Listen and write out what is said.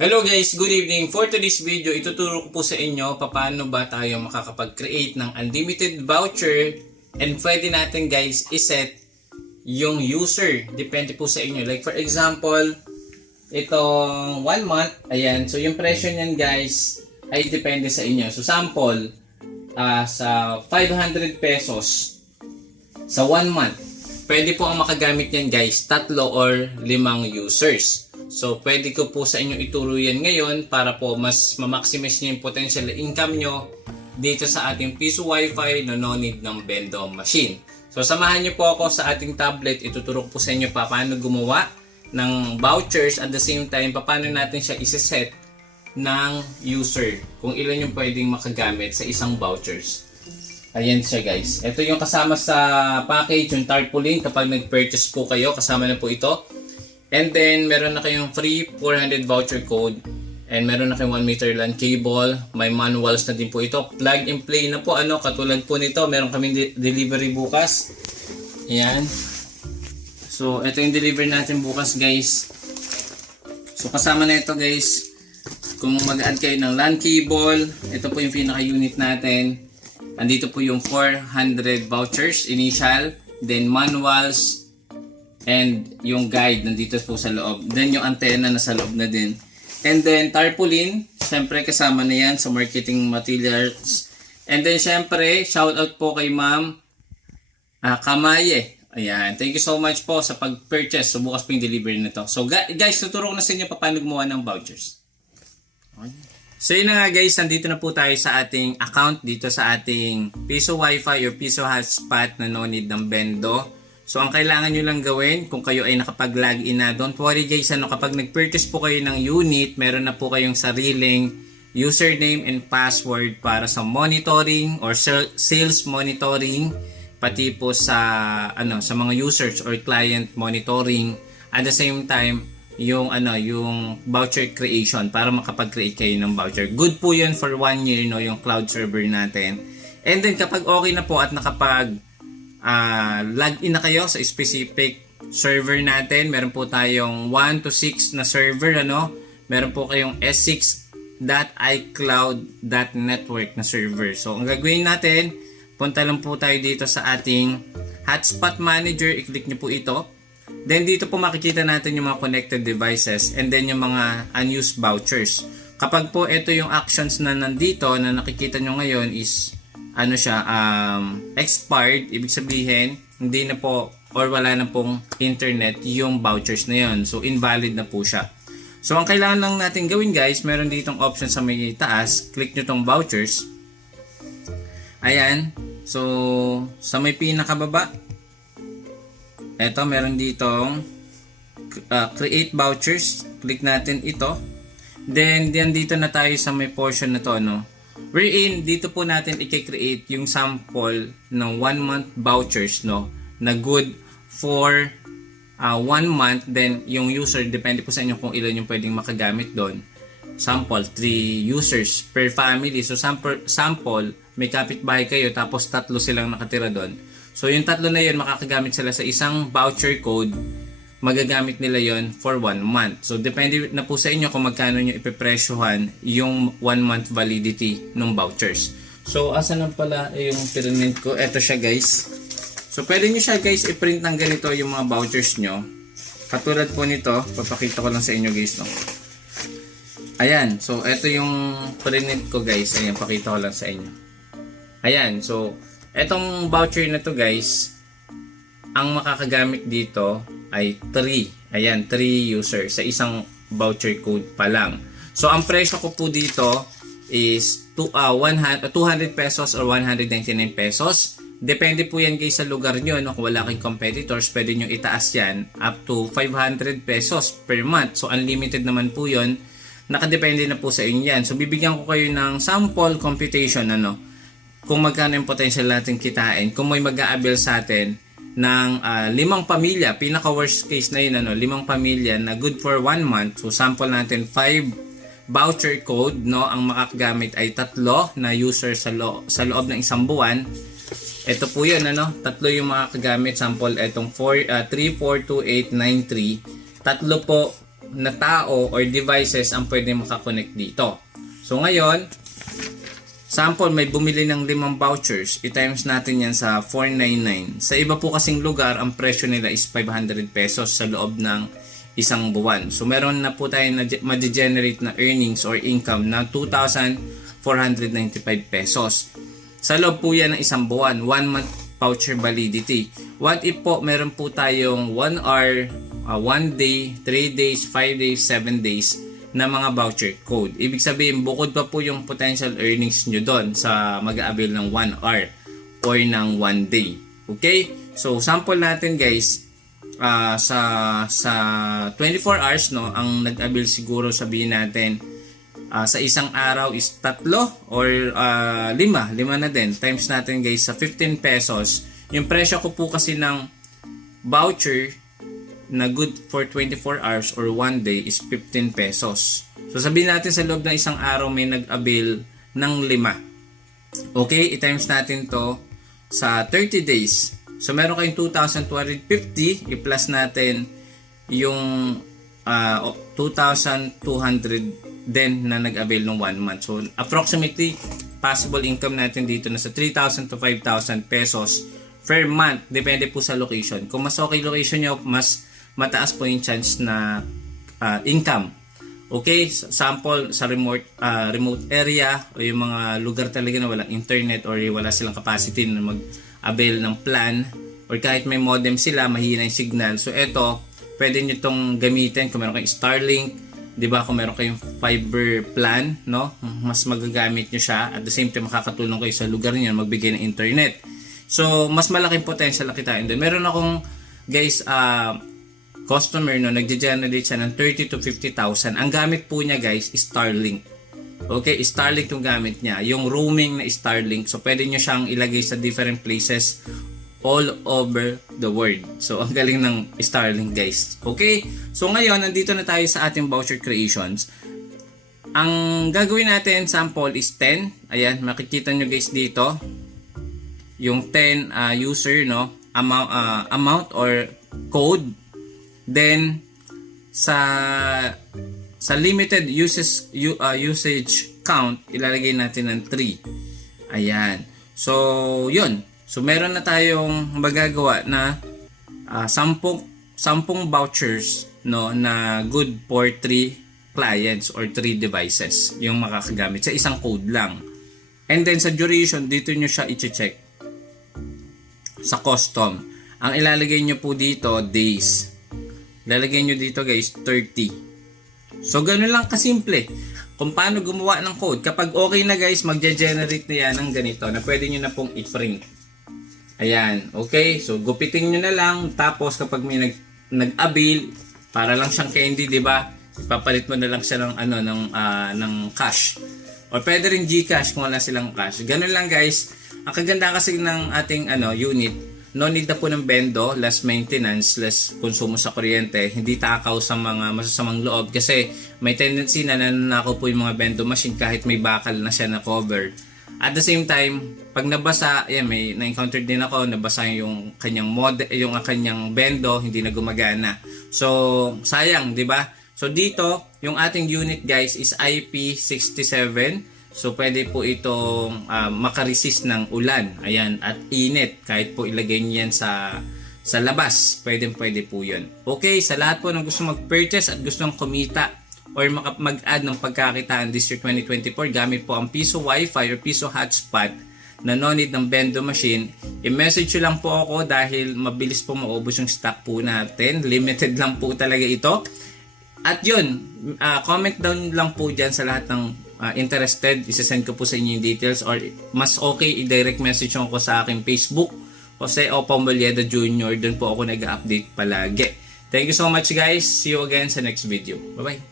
Hello guys, good evening. For today's video, ituturo ko po sa inyo paano ba tayo makakapag-create ng unlimited voucher and pwede natin guys iset yung user. Depende po sa inyo. Like for example, itong one month, ayan. So yung presyo niyan guys ay depende sa inyo. So sample, ah, sa 500 pesos sa one month, pwede po ang makagamit niyan guys, tatlo or limang users. So, pwede ko po sa inyo ituro yan ngayon para po mas ma-maximize nyo yung potential income nyo dito sa ating piso wifi na no need ng bendo machine. So, samahan nyo po ako sa ating tablet. Ituturo ko po sa inyo pa paano gumawa ng vouchers at the same time paano natin siya isa-set ng user kung ilan yung pwedeng makagamit sa isang vouchers. Ayan siya guys. Ito yung kasama sa package, yung tarpaulin kapag nag-purchase po kayo, kasama na po ito. And then, meron na kayong free 400 voucher code. And meron na kayong 1 meter LAN cable. May manuals na din po ito. Plug and play na po. Ano, katulad po nito. Meron kaming de- delivery bukas. Ayan. So, ito yung deliver natin bukas guys. So, kasama na ito guys. Kung mag-add kayo ng LAN cable, ito po yung pinaka-unit natin. Andito po yung 400 vouchers initial, then manuals, and yung guide nandito po sa loob. Then yung antenna na sa loob na din. And then tarpaulin, syempre kasama na yan sa marketing materials. And then syempre, shout out po kay ma'am ah, Kamaye. Ayan, thank you so much po sa pag-purchase. So bukas po yung delivery nito. So guys, tuturo ko na sa inyo paano gumawa ng vouchers. So yun na nga guys, nandito na po tayo sa ating account dito sa ating Piso Wi-Fi or Piso Hotspot na no need ng Bendo. So ang kailangan nyo lang gawin kung kayo ay nakapag-login na, don't worry guys, ano, kapag nag-purchase po kayo ng unit, meron na po kayong sariling username and password para sa monitoring or sales monitoring pati po sa ano sa mga users or client monitoring at the same time yung ano yung voucher creation para makapag-create kayo ng voucher. Good po 'yun for one year no yung cloud server natin. And then kapag okay na po at nakapag ah, log in na kayo sa specific server natin, meron po tayong 1 to 6 na server ano. Meron po kayong s6.icloud.network na server. So ang gagawin natin, punta lang po tayo dito sa ating hotspot manager, i-click nyo po ito. Then dito po makikita natin yung mga connected devices and then yung mga unused vouchers. Kapag po ito yung actions na nandito na nakikita nyo ngayon is ano siya um, expired, ibig sabihin hindi na po or wala na pong internet yung vouchers na yun. So invalid na po siya. So ang kailangan lang natin gawin guys, meron ditong option sa may taas, click nyo tong vouchers. Ayan. So sa may pinakababa, eto meron ditong uh, create vouchers. Click natin ito. Then, diyan dito na tayo sa may portion na to, no? Wherein, dito po natin i-create yung sample ng one month vouchers, no? Na good for uh, one month. Then, yung user, depende po sa inyo kung ilan yung pwedeng makagamit doon. Sample, 3 users per family. So, sample, sample may kapitbahay kayo, tapos tatlo silang nakatira doon. So, yung tatlo na yun, makakagamit sila sa isang voucher code magagamit nila yon for one month. So, depende na po sa inyo kung magkano nyo ipipresyohan yung one month validity ng vouchers. So, asa na pala yung pyramid ko? Ito siya guys. So, pwede nyo siya guys i-print ng ganito yung mga vouchers nyo. Katulad po nito, papakita ko lang sa inyo guys. No? Ayan, so ito yung print ko guys. Ayan, pakita ko lang sa inyo. Ayan, so etong voucher na to guys, ang makakagamit dito ay 3. Ayan, 3 users sa isang voucher code pa lang. So, ang presyo ko po dito is to, uh, 100, 200 pesos or 199 pesos. Depende po yan guys sa lugar nyo. No? Kung wala kayong competitors, pwede nyo itaas yan up to 500 pesos per month. So, unlimited naman po yon Nakadepende na po sa inyo yan. So, bibigyan ko kayo ng sample computation ano, kung magkano yung potential natin kitain. Kung may mag-a-avail sa atin ng ah, limang pamilya, pinaka worst case na yun, ano, limang pamilya na good for one month. So sample natin 5 voucher code, no, ang makakagamit ay tatlo na user sa, lo- sa loob ng isang buwan. Ito po yun, ano, tatlo yung makakagamit. Sample, etong 4, ah, 3, 4, 2, 8, 9, 3. Tatlo po na tao or devices ang pwede makakonect dito. So ngayon, sample may bumili ng limang vouchers, i-times natin yan sa 499. Sa iba po kasing lugar, ang presyo nila is 500 pesos sa loob ng isang buwan. So meron na po tayo na ma-generate na earnings or income na 2,495 pesos. Sa loob po yan ng isang buwan, 1 month voucher validity. What if po meron po tayong 1 hour, 1 day, 3 days, 5 days, 7 days na mga voucher code. Ibig sabihin, bukod pa po yung potential earnings nyo doon sa mag-avail ng 1 hour or ng 1 day. Okay? So, sample natin guys, ah, sa sa 24 hours no, ang nag-avail siguro sabihin natin ah, sa isang araw is tatlo or ah, lima, lima na din. Times natin guys sa 15 pesos. Yung presyo ko po kasi ng voucher na good for 24 hours or 1 day is 15 pesos. So sabihin natin sa loob ng isang araw may nag-avail ng lima. Okay, i-times natin to sa 30 days. So meron kayong 2,250, i-plus natin yung ah, 2,200 din na nag-avail ng 1 month. So approximately possible income natin dito na sa 3,000 to 5,000 pesos per month. Depende po sa location. Kung mas okay location nyo, mas mataas po yung chance na ah, income. Okay, sample sa remote ah, remote area o yung mga lugar talaga na walang internet or wala silang capacity na mag-avail ng plan or kahit may modem sila, mahina yung signal. So eto, pwede nyo itong gamitin kung meron kayong Starlink, 'di ba? Kung meron kayong fiber plan, no? Mas magagamit nyo siya at the same time makakatulong kayo sa lugar niyo magbigay ng internet. So, mas malaking potential na kitain doon. Meron akong guys ah customer no nagge-generate siya ng 30 to 50,000. Ang gamit po niya guys is Starlink. Okay, Starlink yung gamit niya. Yung roaming na Starlink. So pwede niyo siyang ilagay sa different places all over the world. So ang galing ng Starlink guys. Okay? So ngayon nandito na tayo sa ating voucher creations. Ang gagawin natin sample is 10. Ayan, makikita nyo guys dito. Yung 10 uh, user no, amount uh, amount or code Then sa sa limited uses uh, usage count ilalagay natin ng 3. Ayan. So, 'yun. So meron na tayong magagawa na uh, 10 10 vouchers no na good for 3 clients or 3 devices yung makakagamit sa isang code lang. And then sa duration dito nyo siya i-check sa custom. Ang ilalagay nyo po dito days. Lalagyan nyo dito guys, 30. So, ganun lang kasimple. Kung paano gumawa ng code. Kapag okay na guys, magge-generate na yan ng ganito na pwede nyo na pong i-print. Ayan, okay? So, gupitin nyo na lang. Tapos, kapag may nag, nag-avail, para lang siyang candy, di ba? Ipapalit mo na lang siya ng, ano, ng, ah, ng cash. Or pwede rin Gcash kung wala silang cash. Ganun lang guys. Ang kaganda kasi ng ating ano, unit, no need na po ng bendo, less maintenance, less konsumo sa kuryente, hindi takaw sa mga masasamang loob kasi may tendency na nananakaw po yung mga bendo machine kahit may bakal na siya na cover. At the same time, pag nabasa, yan, may na-encounter din ako, nabasa yung kanyang mod, yung kanyang bendo, hindi na gumagana. So, sayang, di ba? So, dito, yung ating unit guys is IP67. So, pwede po itong ah, makaresist ng ulan. Ayan, at init. Kahit po ilagay niyo yan sa sa labas, pwede pwede po yun. Okay, sa lahat po ng gusto mag-purchase at gustong kumita or mag-add ng pagkakitaan this year 2024 gamit po ang Piso Wi-Fi or Piso Hotspot na no need ng bendo machine, i-message lang po ako dahil mabilis po maubos yung stock po natin. Limited lang po talaga ito. At yun, ah, comment down lang po dyan sa lahat ng ah, interested. Isasend ko po sa inyo yung details or mas okay i-direct message nyo ko sa aking Facebook Jose O. Pomboleda Jr. Doon po ako nag-update palagi. Thank you so much guys. See you again sa next video. Bye-bye.